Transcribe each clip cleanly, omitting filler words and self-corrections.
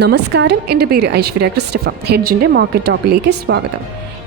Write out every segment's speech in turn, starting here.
നമസ്കാരം, എൻ്റെ പേര് ഐശ്വര്യ ക്രിസ്റ്റഫർ. ഹെഡ്ജിൻ്റെ മാർക്കറ്റ് ടോക്കിലേക്ക് സ്വാഗതം.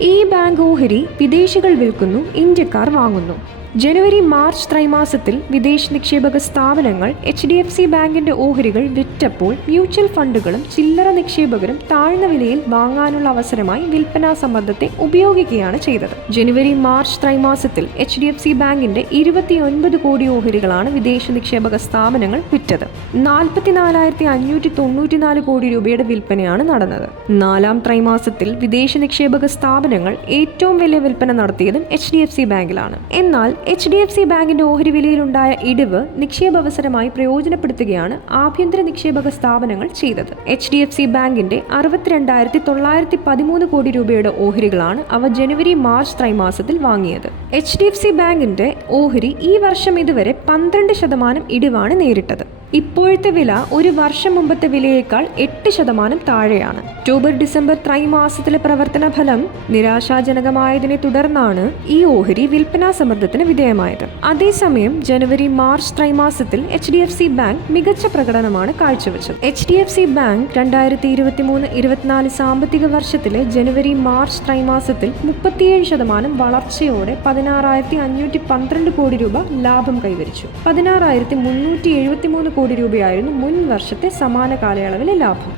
ഈ ബാങ്ക് ഓഹരി വിദേശികൾ വിൽക്കുന്നു, ഇന്ത്യക്കാർ വാങ്ങുന്നു. ജനുവരി മാർച്ച് ത്രൈമാസത്തിൽ വിദേശ നിക്ഷേപക സ്ഥാപനങ്ങൾ HDFC ബാങ്കിന്റെ ഓഹരികൾ വിറ്റപ്പോൾ മ്യൂച്വൽ ഫണ്ടുകളും ചില്ലറ നിക്ഷേപകരും താഴ്ന്ന വിലയിൽ വാങ്ങാനുള്ള അവസരമായി വിൽപ്പനാ സമ്മർദ്ദത്തെ ഉപയോഗിക്കുകയാണ് ചെയ്തത്. ജനുവരി മാർച്ച് ത്രൈമാസത്തിൽ HDFC ബാങ്കിന്റെ 29 കോടി ഓഹരികളാണ് വിദേശ നിക്ഷേപക സ്ഥാപനങ്ങൾ വിറ്റത്. 44,594 കോടി രൂപയുടെ വിൽപ്പനയാണ് നടന്നത്. നാലാം ത്രൈമാസത്തിൽ വിദേശ നിക്ഷേപക സ്ഥാപനങ്ങൾ ഏറ്റവും വലിയ വിൽപ്പന നടത്തിയതും HDFC ബാങ്കിലാണ്. എന്നാൽ HDFC ബാങ്കിന്റെ ഓഹരി വിലയിലുണ്ടായ ഇടിവ് നിക്ഷേപാവസരമായി പ്രയോജനപ്പെടുത്തുകയാണ് ആഭ്യന്തര നിക്ഷേപക സ്ഥാപനങ്ങൾ ചെയ്തത്. HDFC ബാങ്കിന്റെ 62,913 കോടി രൂപയുടെ ഓഹരികളാണ് അവ ജനുവരി മാർച്ച് ത്രൈമാസത്തിൽ വാങ്ങിയത്. HDFC ബാങ്കിന്റെ ഓഹരി ഈ വർഷം ഇതുവരെ 12% ഇടിവാണ് നേരിട്ടത്. ഇപ്പോഴത്തെ വില ഒരു വർഷം മുമ്പത്തെ വിലയേക്കാൾ 8% താഴെയാണ്. ഒക്ടോബർ ഡിസംബർ ത്രൈമാസത്തിലെ പ്രവർത്തന ഫലം നിരാശാജനകമായതിനെ തുടർന്നാണ് ഈ ഓഹരി വിൽപ്പനാ സമ്മർദ്ദത്തിന് വിധേയമായത്. അതേസമയം ജനുവരി മാർച്ച് ത്രൈമാസത്തിൽ HDFC ബാങ്ക് മികച്ച പ്രകടനമാണ് കാഴ്ചവെച്ചത്. HDFC ബാങ്ക് 2023-24 സാമ്പത്തിക വർഷത്തിലെ ജനുവരി മാർച്ച് ത്രൈമാസത്തിൽ 37% വളർച്ചയോടെ 16,512 കോടി രൂപ ലാഭം കൈവരിച്ചു. 16,373 കോടി രൂപയായിരുന്നു മുൻ വർഷത്തെ സമാന കാലയളവിലെ ലാഭം.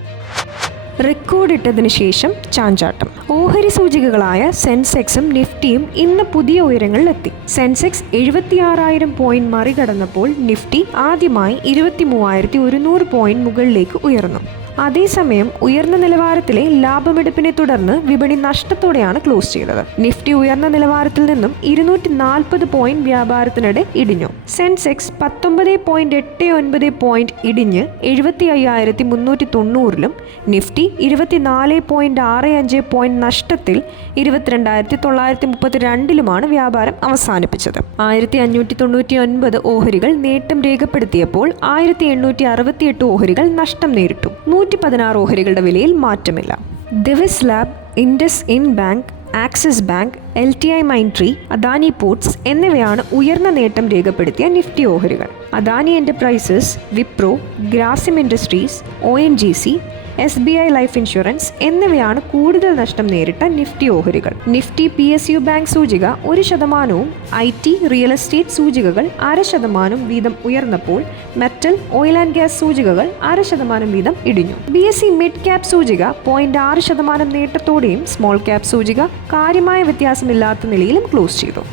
റെക്കോർഡിട്ടതിനു ശേഷം ചാഞ്ചാട്ടം. ഓഹരി സൂചികകളായ സെൻസെക്സും നിഫ്റ്റിയും ഇന്ന് പുതിയ ഉയരങ്ങളിലെത്തി. സെൻസെക്സ് 76,000 പോയിന്റ് മറികടന്നപ്പോൾ നിഫ്റ്റി ആദ്യമായി 23,100 പോയിന്റ് മുകളിലേക്ക് ഉയർന്നു. അതേസമയം ഉയർന്ന നിലവാരത്തിലെ ലാഭമെടുപ്പിനെ തുടർന്ന് വിപണി നഷ്ടത്തോടെയാണ് ക്ലോസ് ചെയ്തത്. നിഫ്റ്റി ഉയർന്ന നിലവാരത്തിൽ നിന്നും 240 പോയിന്റ് വ്യാപാരത്തിനിടെ ഇടിഞ്ഞു. സെൻസെക്സ് 19.89 പോയിന്റ് ഇടിഞ്ഞ് 75,390-ലും നിഫ്റ്റി 24.65 പോയിന്റ് നഷ്ടത്തിൽ 22,932-ലുമാണ് വ്യാപാരം അവസാനിപ്പിച്ചത്. 1,599 ഓഹരികൾ നേട്ടം രേഖപ്പെടുത്തിയപ്പോൾ 1,868 ഓഹരികൾ നഷ്ടം നേരിട്ടു. 116 ഓഹരികളുടെ വിലയിൽ മാറ്റമില്ല. Divi's Lab, IndusInd Bank, Axis Bank, LTI Mindtree, Adani Ports എന്നിവയാണ് ഉയർന്ന നേട്ടം രേഖപ്പെടുത്തിയ നിഫ്റ്റി ഓഹരികൾ. Adani Enterprises, Wipro, Grasim Industries, ONGC, SBI Life Insurance എന്നിവയാണ് കൂടുതൽ നഷ്ടം നേരിട്ട നിഫ്റ്റി ഓഹരികൾ. നിഫ്റ്റി PSU ബാങ്ക് സൂചിക 1%, IT, റിയൽ എസ്റ്റേറ്റ് സൂചികകൾ 0.5% വീതം ഉയർന്നപ്പോൾ മെറ്റൽ, ഓയിൽ ആൻഡ് ഗ്യാസ് സൂചികകൾ 0.5% വീതം ഇടിഞ്ഞു. BSE മിഡ് ക്യാപ് സൂചിക 0.6% നേട്ടത്തോടെയും സ്മോൾ ക്യാപ് സൂചിക കാര്യമായ വ്യത്യാസമില്ലാത്ത നിലയിലും ക്ലോസ് ചെയ്തു.